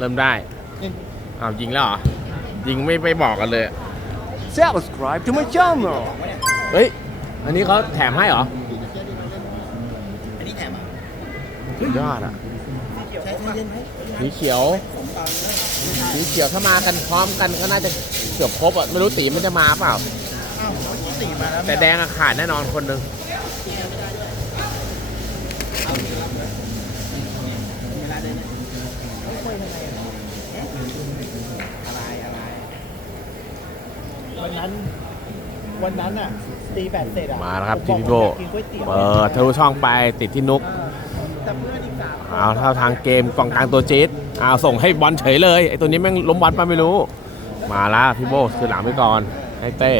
เริ่มได้อ้าวยิงแล้วเหรอ ยิงไม่ไปบอกกันเลย Subscribe to my channel เฮ้ย อันนี้เขาแถมให้เหรอ อันนี้แถมอะสุดยอดอะ ใช้ใช้เล่นไหมสีเขียวผมตอนนั้นสีเขียวถ้ามากันพร้อมกันก็น่าจะเกือบครบอะ ไม่รู้ตีมันจะมาเปล่า อ้าวเขายี่สี่มาแล้วแต่แดงอะขาดแน่นอนคนหนึ่ง เวลาเดินไม่ค่อยทำไมอะไรอะไร วันนั้น วันนั้นอะตีแบตเสร็จอะมาแล้วครับผที่อกพี่โบผมอยากกินก๋วยเตี๋ยวเปิดทะลุช่องไปติดที่นุกแต่เพื่อนอีกสามเอาเท่าทางเกมกองกลางตัวจี๊ดเอาส่งให้บอลเฉยเลยไอ้ตัวนี้แม่งล้มบอลไปไม่รู้ มาแล้วพี่โบคือหลังไปก่อนให้เต้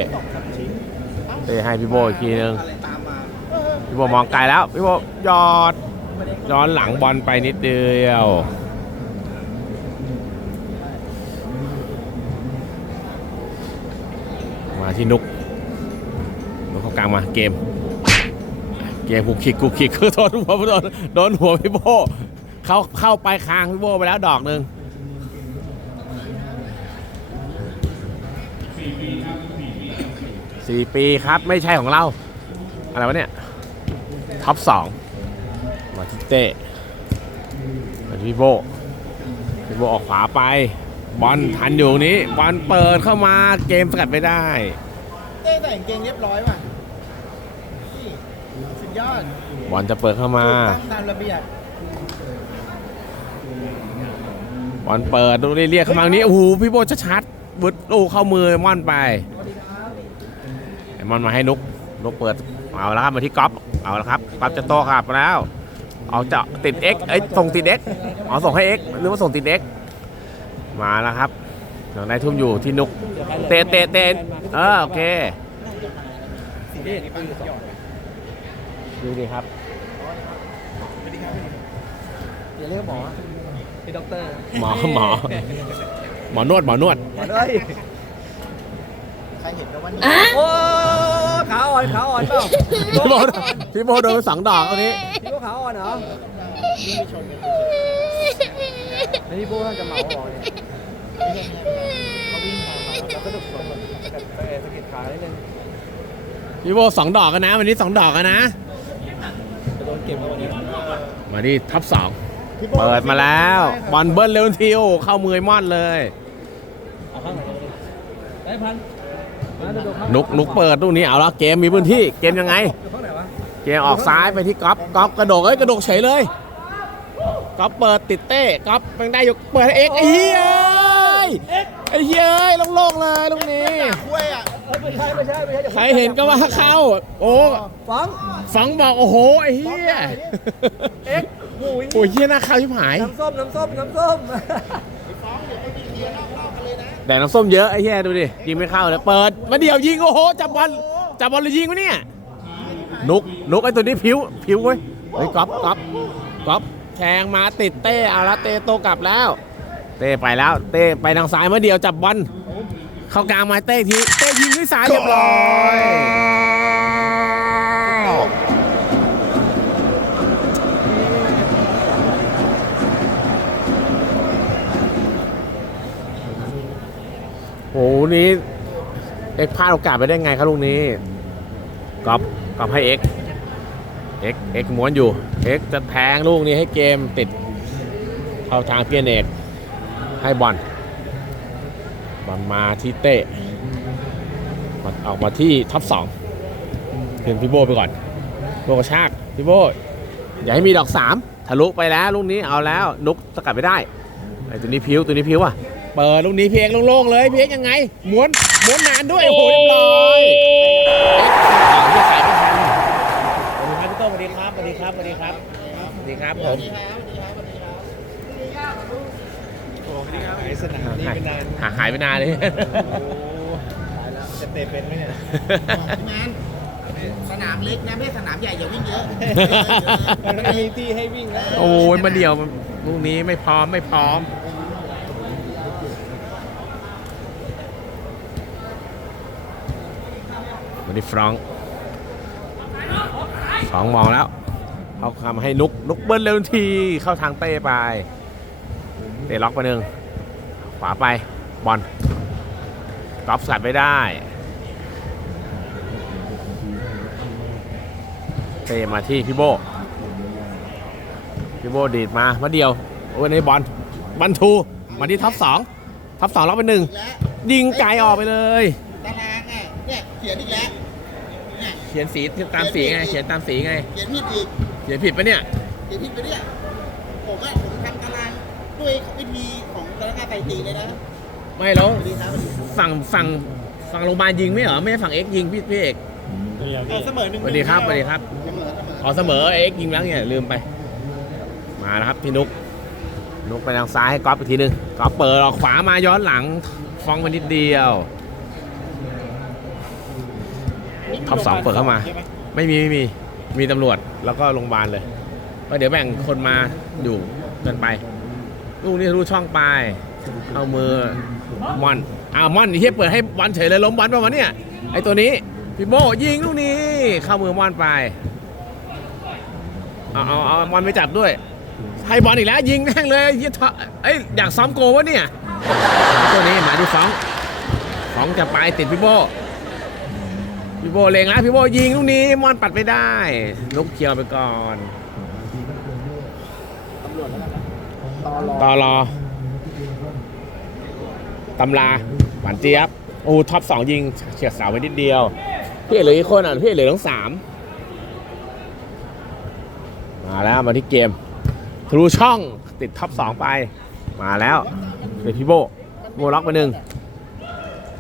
เต้ให้พี่โบอีกทีนึงอะไรตามมาพี่โบมองไกลแล้วพี่โบยอดย้อนหลังบอลไปนิดเดียว มาที่นุกนุกเขากลางมาเกม เกมคุกคิกคุกคิกคือโดนหัวโดนโดนหัวพี่โบเขาเข้าไปคางพี่โบไปแล้วดอกหนึ่งสี่ปีครับไม่ใช่ของเรา อะไรวะเนี่ยท็อปสองมาที่เต้มาที่พี่โบพี่โบออกขวาไป บอลทันอยู่ตรงนี้บอลเปิดเข้ามาเกมสกัดไม่ได้ เต้ใส่กางเกงเรียบร้อยว่ะนี่สุดยอดบอลจะเปิดเข้ามา ตั้งตามระเบียบบอลเปิดตรงนี้เรียกเข้ามาตรงนี้โอ้โหพี่โบชัดๆบึดลูกเข้ามือไอ้มอนไปไอ้มอนมาให้นุกนุกเปิดเอาแล้วครับมาที่ก๊อฟเอาแล้วครับก๊อฟจะโตครับแล้วเอาจะติด X เอ้ยส่งติด X อ๋อส่งให้ X หรือว่าส่งติด X มาแล้วครับหลังได้ทุ่มอยู่ที่นุก เตะเตะเตะเออโอเคสีเรียนี่ปั้นสองดูดิครับอย่าเรียกหมอพี่ด็อกเตอร์ หมอหมอ หมอนวดหมอนวดหมอด้วยใครเห็นแล้วว่านี่โอ้ขาอ่อนขาอ่อนเปล่าพี่โบพี่โบโดนไปสองดอกตรงนี้พี่โบขาอ่อนเหรอนี่ไม่ชนกันไอ้พี่โบน่าจะเมาหรอเนี่ยเขาวิ่งตามมาแล้วก็ดุกสองแบบสะกิดเอ่อสะกิดขานิดนึง พี่โบสองดอกกันนะ วันนี้สองดอกกันนะจะโดนเก็บแล้ววันนี้มาที่ท็อปสองเปิดมาแล้วบอลเบิ้ลเร็วทีโอเข้ามือไอ้มอนเลยเอาข้างไหนได้พันมาจะดูข้างนุกนุกเปิดลูกนี้เอาแล้วเกมมีพื้นที่เกมยังไงดูข้างไหนวะเกมออกซ้ายไปที่ก๊อฟก๊อฟกระโดดเอ้ยกระโดดเฉยเลยก๊อฟเปิดติดเต้ก๊อฟมันได้อยู่เปิดให้เอ็กซ์ไอ้เหี้ยเอ้ย ไอ้เหี้ยเอ้ยโล่งๆเลยลูกนี้ คุ้ยอะเอ้ยไม่ใช่ไม่ใช่ไม่ใช่ใครเห็นก็ว่าเข้า โอ้ฟังฟังบอกโอ้โหไอ้เหี้ยเอ็กซ์โอ้ยโอ้ยเหี้ยหน้าข้าวชิบหายน้ำส้มน้ำส้มน้ำส้มแต่น้ำส้มเยอะไอ้เหี้ยดูดิยิงไม่เข้าเลยเปิดมาเดียวยิงโอ้โหจับบอลจับบอลเลยยิงวะเนี่ยนุกนุกไอ้ตัวนี้ผิวผิวเว้ยเฮ้ยก๊อฟก๊อฟก๊อฟแทงมาติดเต้เอาละเต้โตกลับแล้ว เต้ไปแล้วเต้ไปทางซ้ายมาเดียวจับบอลเข้ากลางมาเต้ทีเต้ยิงด้วยซ้ายเรียบร้อยโอ้โหนี้เอ็กพลาดโอกาสไปได้ไงครับลูกนี้ก๊อฟก๊อฟให้เอ็กเอ็กเอ็กม้วนอยู่เอ็กจะแทงลูกนี้ให้เกมติดเข้าทางเพียนเอก ให้บอลบอลมาที่เต้มาออกมาที่ท็อปสองเพียนพี่โบไปก่อนโบกระชากพี่โบอย่าให้มีดอกสามทะลุไปแล้วลูกนี้เอาแล้วนุกสกัดไม่ได้ไอ้ตัวนี้พิ้วตัวนี้พิ้วอะเปิดลูกนี้เพียงโล่งๆเลยเพียงยังไงม้วนม้วนนานด้วยโอ้โหเรียบร้อยเอ็กซ์เอาเรียกสายไม่ทันสวัสดีครับพี่โต้สวัสดีครับสวัสดีครับสวัสดีครับสวัสดีครับผม หายสนามนี่เป็นนานหาหายไปนานเลย โอ้ ตายแล้วจะเตะเป็นไหมเนี่ย พี่แมนสนามเล็กนะไม่ใช่สนามใหญ่อย่าวิ่งเยอะมันไม่มีที่ให้วิ่งแล้ว โอ้ยมาเดียวลูกนี้ไม่พร้อมไม่พร้อมมาดิฟรองก์สองมองแล้ว เขาทำให้นุกนุกเบิ้ลเร็วทีเข้าทางเต้ไป เตะล็อกไปหนึ่ง ขวาไป บอลกอล์ฟสัดไม่ได้เตะมาที่พี่โบพี่โบดีดมามาเดียวโอ้ยในบอลบันทูมาที่ท็อปสองท็อปสองล็อกไปหนึ่งและยิงไกลออกไปเลยตารางไงเนี่ยเขียนอีกแล้วเนี่ยเขียนสีตามสีไง เขียนตามสีไง เขียนผิดอีก เขียนผิดปะเนี่ย เขียนผิดไปเนี่ย ผมอะผมทำตารางด้วยวิธีของสำนักงานไตรตีเลยนะไม่แล้วสวัสดีครับสวัสดีครับฝั่งฝั่งฝั่งโรงพยาบาลยิงไม่เหรอไม่ใช่ฝั่งเอ็กยิงพี่พี่เอกเอาเสมอหนึ่งสวัสดีครับสวัสดีครับเสมอเสมออ๋อเสมอเอ็กยิงแล้วเนี่ยลืมไป มาแล้วครับพี่นุกนุกไปทางซ้ายให้ก๊อฟไปทีนึงก๊อฟเปิดออกขวามาย้อนหลังฟ้องไปนิดเดียวท็อปสองเปิดเข้ามาใช่ไหไม่มีไม่มีมีตำรวจแล้วก็โรงพยาบาลเลยก็เดี๋ยวแบ่งคนมาอยู่กันไปลูกนี่รู้ช่องไป เอามือมอนอ้ามอนอ้เฮียเปิดให้บอลเฉยเลยล้มบอลป่ะวะเนี่ยไอตัวนี้พี่โบยิงลูกนี้เข้ามือมอนไปเอาเอาเอามอนไปจับด้วยให้บอลอีกแล้วยิงแม่งเลยเฮียทอเอ้ยอยากซ้อมโกวะเนี่ยตัวนี้มาที่ฟองฟองจะไปติดพี่โบพี่โบเลงแล้วพี่โบยิงลูกนี้มอนปัดไม่ได้ลุกเคียวไปก่อนตำรวจแล้วกันนะตอรอ ตอรอตำลาหวานเจี๊ยบโอ้ท็อปสองยิงเฉียดเสาไปนิดเดียว พี่เอกเหลืออีกคนอะพี่เอกเหลือทั้งสามมาแล้วมาที่เกมทะลุช่องติดท็อปสองไป มาแล้วเป็นพี่โบโบล็อกไปหนึ่ง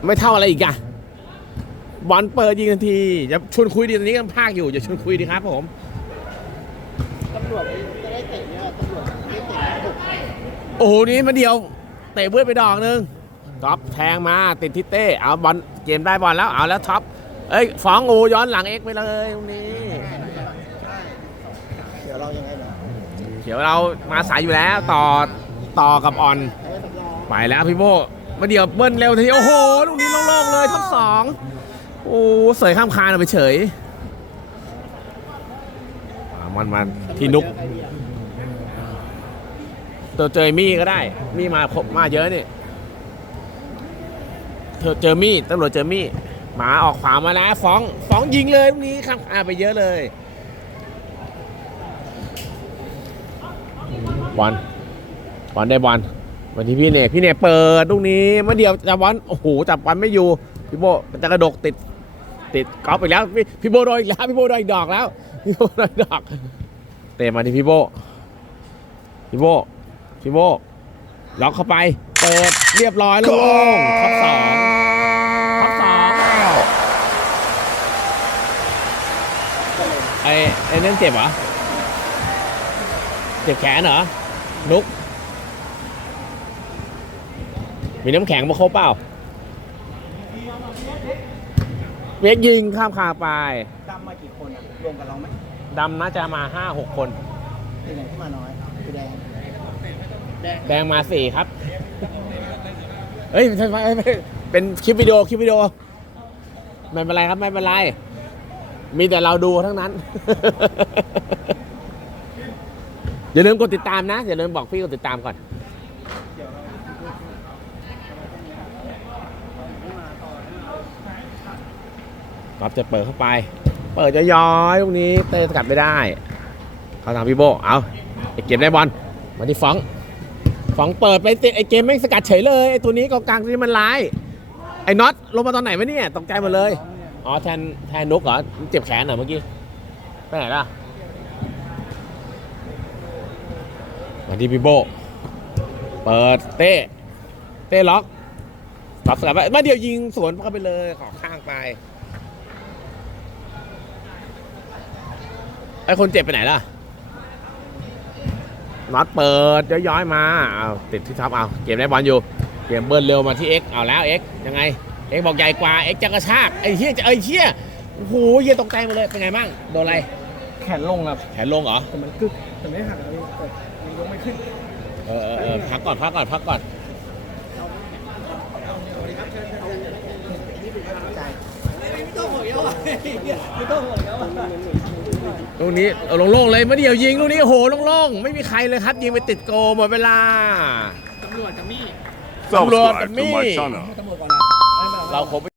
ไม่เท่าอะไรอีกอะบอลเปิดยิงทันทีจะชวนคุยดีตอนนี้กำลังพากอยู่จะชวนคุยดีครับผมตำรวจจะได้เตะเนี่ยตำรวจโอ้โหนี่มาเดียวเตะเบื้อไปดอกหนึง ท็อปแทงมาติดที่เต้เอาบอลเกมได้บอลแล้วเอาแล้วท็อปเอ้ยฟ้องโอย้อนหลังเอ็กไปเลยตรงนี้เดี๋ยวเรายังไงเนี่ยเดี๋ยวเรามาสายอยู่แล้วต่อต่อกับออนไปแล้วพี่โบมาเดียวเบิ้ลเร็วทีโอ้โหลูกนี้โล่งๆเลยท็อปสองโอ้เสยข้ามคานไปเฉยมันมันที่นุก ตัวเจอมี่ก็ได้ มี่มาครบมาเยอะนี่ เธอเจอมี่ตำรวจเจอมี่หมาออกขวามาแล้วฟ้องฟ้องยิงเลยตรงนี้ครับอ่าไปเยอะเลยบอลบอลได้บอลวันที่พี่เนยพี่เนยเปิดลูกนี้เมื่อเดียวจับบอลโอ้โหจับบอลไม่อยู่พี่โบจะกระดกติดติดกอล์ฟอีกแล้วพี่พี่โบโดนอีกแล้วพี่โบโดนอีกดอกแล้วพี่โบโดนดอกเตะมาที่พี่โบพี่โบพี่โบล็อกเข้าไป เปิดเรียบร้อยแล้วลงท็อปสองท็อปสองไอ้ไอ้นั่นเจ็บเหรอ เจ็บแขนเหรอ นุก มีน้ำแข็งมาครบเปล่าเวกยิงข้ามคาไปดำมากี่คนอะรวมกับเราไหมดำน่าจะมาห้าหกคน เป็นอย่างที่มาน้อยคือแดง แดงมาสี่ครับ เฮ้ยไม่ใช่ไม่ไม่เป็นคลิปวิดีโอคลิปวิดีโอไม่เป็นไรครับไม่เป็นไร มีแต่เราดูทั้งนั้น อย่าลืมกดติดตามนะ อย่าลืมบอกพี่กดติดตามก่อนครับจะเปิดเข้าไป เปิดจะย้อยลูกนี้เตะสกัดไม่ได้ เขาทางพี่โบ เอาไอเกมได้บอล มาที่ฟอง ฟองเปิดไปติดไอเกมแม่งสกัดเฉยเลย ไอตัวนี้กองกลางตัวนี้มันร้าย ไอ้น็อตลงมาตอนไหนวะเนี่ย ตกใจหมดเลย อ๋อแทนแทนนุกเหรอเจ็บแขนเหรอเมื่อกี้ไปไหนล่ะมาที่พี่โบเปิดเต้เต้ล็อกล็อกสกัดไปมาเดียวยิงสวนเข้าไปเลยขอข้างไปไอคนเจ็บไปไหนล่ะน็อตเปิดย้อยๆมาเอาติดที่ท็อปเอาเกมได้บอลอยู่เกมเบิร์นเร็วมาที่เอ็กเอาแล้วเอ็กยังไง เอ็กบอกใหญ่กว่าเอ็กจะกระชากไอ้เหี้ยจะไอ้เหี้ยโอ้โหเหี้ยตกใจหมดเลยเป็นไงบ้างโดนอะไรแขนลงครับแขนลงเหรอแต่มันกึกแต่ไม่หักเลยแต่มันยกไม่ขึ้นเออเออเออพักก่อนพักก่อนพักก่อนลูกนี้เอาโล่งๆเลยเมื่อเดียวยิงลูกนี้โอ้โหโล่งๆไม่มีใครเลยครับยิงไปติดโกลหมดเวลาตำรวจกับมี่ ตำรวจกับ Subscribe to มี่ my channel. ตำรวจก่อนนะ เราคบ